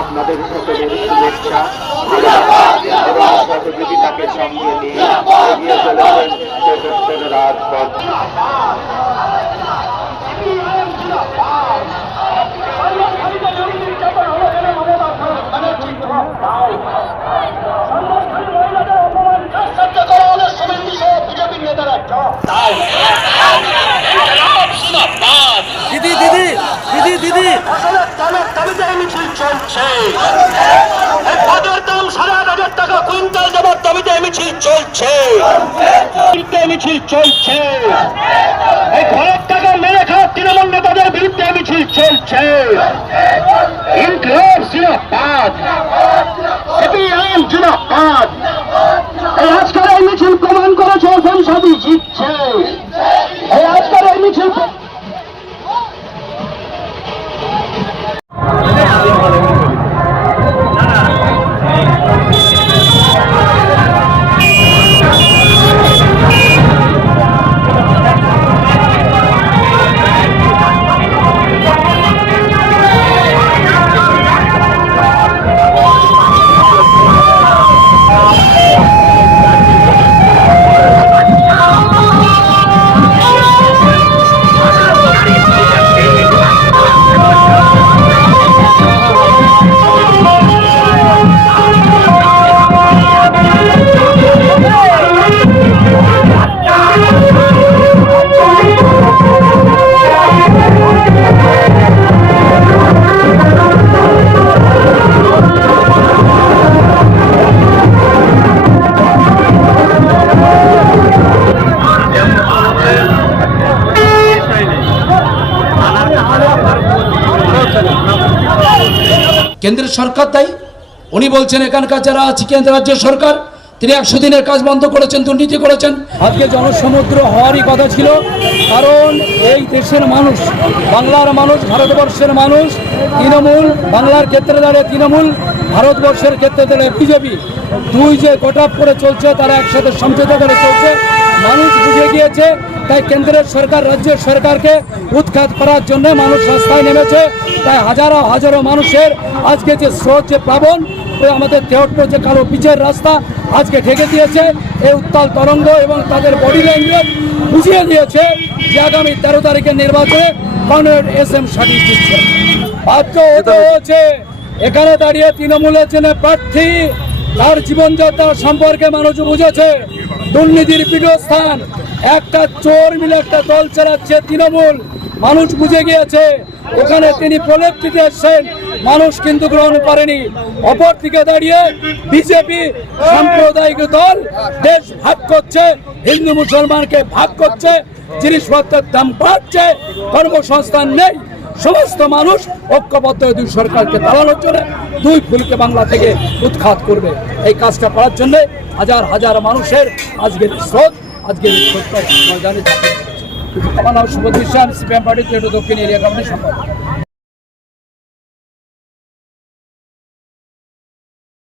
আপনাদের সকলের শুভেচ্ছা এবং সহযোগিতাকে সঙ্গে নিয়ে এগিয়ে চলেছেন রাজপথ। দিদি দিদি দিদি দিদি মিছিল চলছে, দাম 7,500 টাকা কুইন্টাল দেওয়ার দাবিতে মিছিল চলছে, মিছিল চলছে, এই ঘরের টাকা মেরে খাওয়া তৃণমূল নেতাদের বিরুদ্ধে মিছিল চলছে। ইনকলাব জিন্দাবাদ, সিপিএম জিন্দাবাদ। আজকের এই মিছিল প্রমাণ করেছে সংসদই জিতছে। এই আজকের এই মিছিল কেন্দ্রের সরকার তাই উনি বলছেন এখানকার যারা আছে কেন্দ্র রাজ্য সরকার তিনি 100 দিনের কাজ বন্ধ করেছেন, দুর্নীতি করেছেন। আজকে জনসমুদ্র হওয়ারই কথা ছিল, কারণ এই দেশের মানুষ, বাংলার মানুষ, ভারতবর্ষের মানুষ, তৃণমূল বাংলার ক্ষেত্রে দাঁড়িয়ে তৃণমূল, ভারতবর্ষের ক্ষেত্রে দাঁড়িয়ে বিজেপি, দুই যে গোটাপ করে চলছে তারা একসাথে সমঝোতা করে চলছে। মানুষ বুঝে গিয়েছে, তাই কেন্দ্রের সরকার রাজ্যের সরকারকে উৎখাত করার জন্য মানুষ রাস্তায় নেমেছে। তাই হাজারো হাজারো মানুষের আজকে যে স্রোত, যে প্লাবন, আমাদের 73 যে কালো পিচের রাস্তা আজকে ঢেকে দিয়েছে। এই উত্তাল তরঙ্গ এবং তাদের বডি ল্যাঙ্গুয়েজ বুঝিয়ে দিয়েছে যে আগামী 13 তারিখের নির্বাচনে কনরেড SM সঠিক দিচ্ছে। বাধ্য হতে হয়েছে এখানে দাঁড়িয়ে তৃণমূলের জন্য প্রার্থী, তার জীবনযাত্রা সম্পর্কে মানুষ বুঝেছে। দুর্নীতির পীঠস্থান, একটা চোর মিলে একটা দল চালাচ্ছে তৃণমূল, মানুষ বুঝে গিয়েছে। ওখানে তিনি প্রলেপ দিতে এসছেন, মানুষ কিন্তু গ্রহণ করেনি। অপর দিকে দাঁড়িয়ে বিজেপি সাম্প্রদায়িক দল দেশ ভাগ করছে, হিন্দু মুসলমানকে ভাগ করছে, জিনিসপত্রের দাম বাড়ছে, কর্মসংস্থান নেই। সমস্ত মানুষ ঐক্যবদ্ধ দুই সরকারকে তাড়ানোর জন্য দুই ফুলকে বাংলা থেকে উৎখাত করবে। এই কাজটা করার জন্য হাজার হাজার মানুষের আজকের স্রোত, আজকের ময়দানে। আমার নাম সুবোধ বিশ্বাস, সিপিএম পার্টি দক্ষিণ এরিয়া কমিটির সম্পাদক।